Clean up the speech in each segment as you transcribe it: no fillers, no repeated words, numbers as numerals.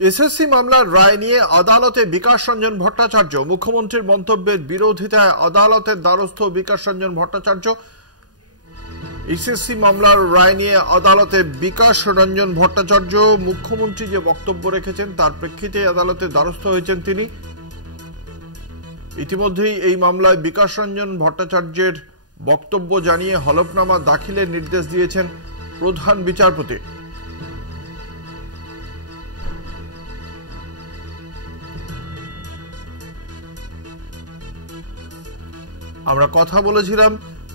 SSC মামলার রায় নিয়ে আদালতে বিকাশ রঞ্জন ভট্টাচার্য। মুখ্যমন্ত্রীর মন্তব্যের বিরোধিতায় আদালতের দ্বারস্থ বিকাশ রঞ্জন ভট্টাচার্য। এসএসসি মামলার রায় নিয়ে আদালতে বিকাশ রঞ্জন ভট্টাচার্য মুখ্যমন্ত্রী যে বক্তব্য রেখেছেন তার প্রেক্ষিতে আদালতের দ্বারস্থ হয়েছেন তিনি। ইতিমধ্যেই এই মামলায় বিকাশ রঞ্জন ভট্টাচার্যের বক্তব্য জানিয়ে হলফনামা দাখিলের নির্দেশ দিয়েছেন প্রধান বিচারপতি। আমরা কথা বলেছিলাম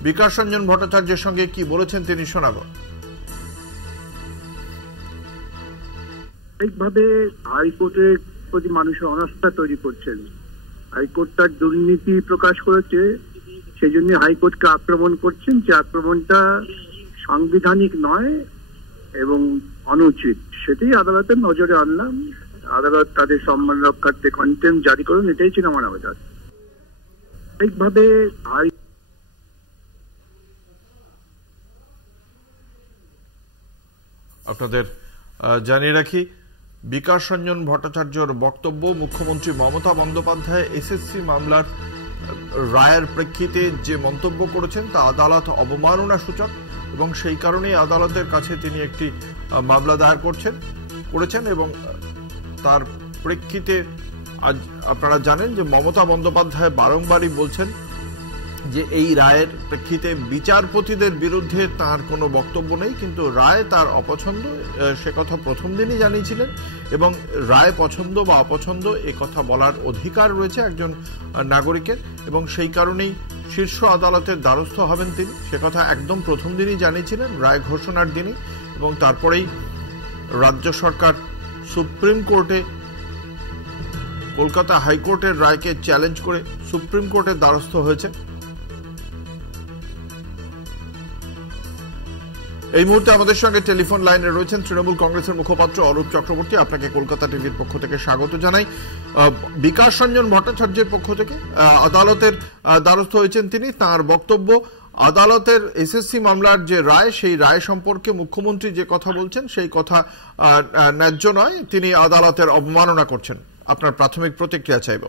বিকাশ রঞ্জন ভট্টাচার্যের সঙ্গে, কি বলেছেন তিনি শোনাবো। একভাবে হাইকোর্টের প্রতি মানুষের অনাস্থা তৈরি করছেন। হাইকোর্ট তার দুর্নীতি প্রকাশ করেছে, সেই জন্য হাইকোর্টকে আক্রমণ করছেন, যে আক্রমণটা সাংবিধানিক নয় এবং অনুচিত। সেটাই আদালতের নজরে আনলাম। আদালত তাদের সম্মান রক্ষার্থে কন্টেম্প জারি করুন, এটাই ছিল আমার আবেদন। একভাবে আপনাদের জানিয়ে রাখি, বিকাশ রঞ্জন ভট্টাচার্যর বক্তব্য, মুখ্যমন্ত্রী মমতা বন্দ্যোপাধ্যায় এসএসসি মামলার রায়ের প্রেক্ষিতে যে মন্তব্য করেছেন তা আদালত অবমাননা সূচক এবং সেই কারণেই আদালতের কাছে তিনি একটি মামলা দায়ের করেছেন এবং তার প্রেক্ষিতে আজ আপনারা জানেন যে মমতা বন্দ্যোপাধ্যায় বারংবারই বলছেন যে এই রায়ের প্রেক্ষিতে বিচারপতিদের বিরুদ্ধে তার কোনো বক্তব্য নেই, কিন্তু রায় তার অপছন্দ সে কথা প্রথম দিনই জানিয়েছিলেন এবং রায় পছন্দ বা অপছন্দ এ কথা বলার অধিকার রয়েছে একজন নাগরিকের এবং সেই কারণেই শীর্ষ আদালতের দ্বারস্থ হবেন তিনি, সে কথা একদম প্রথম দিনই জানিয়েছিলেন রায় ঘোষণার দিনই। এবং তারপরেই রাজ্য সরকার সুপ্রিম কোর্টে কলকাতা হাইকোর্টের রায়কে চ্যালেঞ্জ করে সুপ্রিম কোর্টের দ্বারস্থ হয়েছে। এই মুহূর্তে আমাদের সঙ্গে টেলিফোন লাইনে রয়েছেন তৃণমূল কংগ্রেসের মুখপাত্র অরূপ চক্রবর্তী। আপনাকে কলকাতা টিভির পক্ষ থেকে স্বাগত জানাই। বিকাশ রঞ্জন ভট্টাচার্যের পক্ষ থেকে আদালতের দ্বারস্থ হয়েছেন তিনি। তার বক্তব্য, আদালতের এসএসসি মামলার যে রায় সেই রায় সম্পর্কে মুখ্যমন্ত্রী যে কথা বলছেন সেই কথা ন্যায্য নয়, তিনি আদালতের অবমাননা করছেন। আপনার প্রাথমিক প্রতিক্রিয়া চাইব।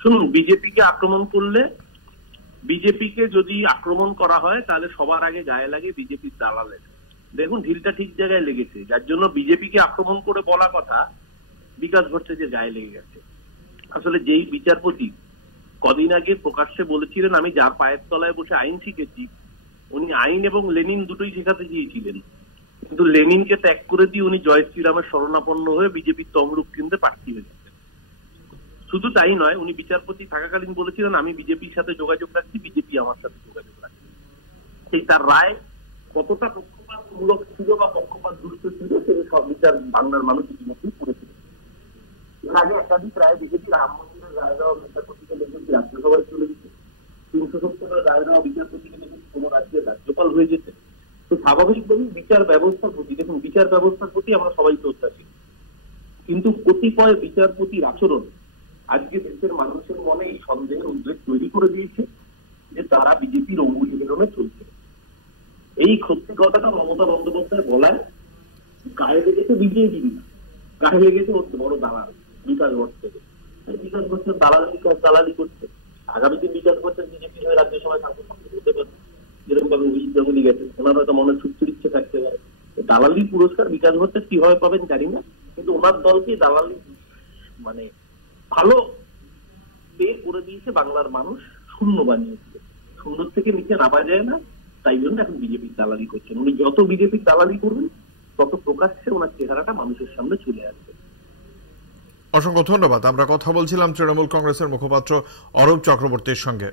শুনুন, বিজেপিকে আক্রমণ করলে, বিজেপিকে যদি আক্রমণ করা হয় তাহলে সবার আগে গায়ে লাগে বিজেপির দালালের। দেখুন, ঢিলটা ঠিক জায়গায় লেগেছে, যার জন্য বিজেপিকে আক্রমণ করে বলা কথা বিকাশ ভট্টাচার্যের গায়ে লেগে গেছে। আসলে যেই বিচারপতি কদিন আগে প্রকাশ্যে বলেছিলেন আমি যার পায়ের তলায় বসে আইন শিখেছি, উনি আইন এবং লেনিন দুটোই শেখাতে চেয়েছিলেন, কিন্তু লেনিনকে ত্যাগ করে দিয়ে উনি জয় শ্রীরামের শরণাপন্ন হয়ে বিজেপির তমরুক কিনতে প্রার্থী হয়েছেন। শুধু তাই নয়, উনি বিচারপতি থাকাকালীন বলেছিলেন আমি বিজেপির সাথে যোগাযোগ রাখছি, বিজেপি আমার সাথে যোগাযোগ রাখছে। সেই তার রায় কতটা পক্ষপাতমূলক ছিল বা পক্ষপাত দুষ্ট ছিল সে সব বিচার বাংলার মানুষ ইতিমধ্যেই পড়েছিল। এর আগে একাধিক রায় দেখেছি, রাম মন্দিরের রায় দেওয়া বিচারপতিকে দেখেছি রাজ্যসভায় চলে গেছে, 370 রায় দেওয়া বিচারপতিকে দেখেছি কোন রাজ্যের রাজ্যপাল হয়ে যেতে। তো স্বাভাবিকভাবেই বিচার ব্যবস্থার প্রতি, দেখুন বিচার ব্যবস্থার প্রতি আমরা সবাই শ্রদ্ধাশীল, কিন্তু কতিপয় বিচারপতির আচরণ আজকে দেশের মানুষের মনে এই সন্দেহের উদ্বেগ তৈরি করে দিয়েছে যে তারা বিজেপির অঙ্গুলিহীনে চলছে। এই সত্যি কথাটা মমতা বন্দ্যোপাধ্যায় বলায় গায়ে লেগেছে বিজেপি না, গায়ে লেগেছে ওর বড় দালাল বিকাশ ভট্টাচার্য। বিকাশ ভট্টাচার্য দালালি করছে। আগামী দিন বিকাশ ভট্টাচার্য বিজেপি হয়ে রাজ্যসভায় সাংসদ হতে পারে, যেরকম ভাবে অভিজিৎ গাঙ্গুলি গেছে, ওনার হয়তো মনে ছুটতে ইচ্ছে থাকতে পারে। দালালির পুরস্কার বিকাশ ভট্টাচার্য কিভাবে পাবেন জানি না, কিন্তু ওনার দলকে দালালি মানে ভালো পে করে দিয়েছে বাংলার মানুষ, শূন্য বানিয়েছে। শূন্য থেকে নিচে নামা যায় না, তাই জন্য এখন বিজেপির দালালি করছেন। উনি যত বিজেপির দালালি করবেন তত প্রকাশ্যে ওনার চেহারাটা মানুষের সামনে চলে আসবে। অসংখ্য ধন্যবাদ। আমরা কথা বলছিলাম তৃণমূল কংগ্রেসের মুখপাত্র অরূপ চক্রবর্তীর সঙ্গে।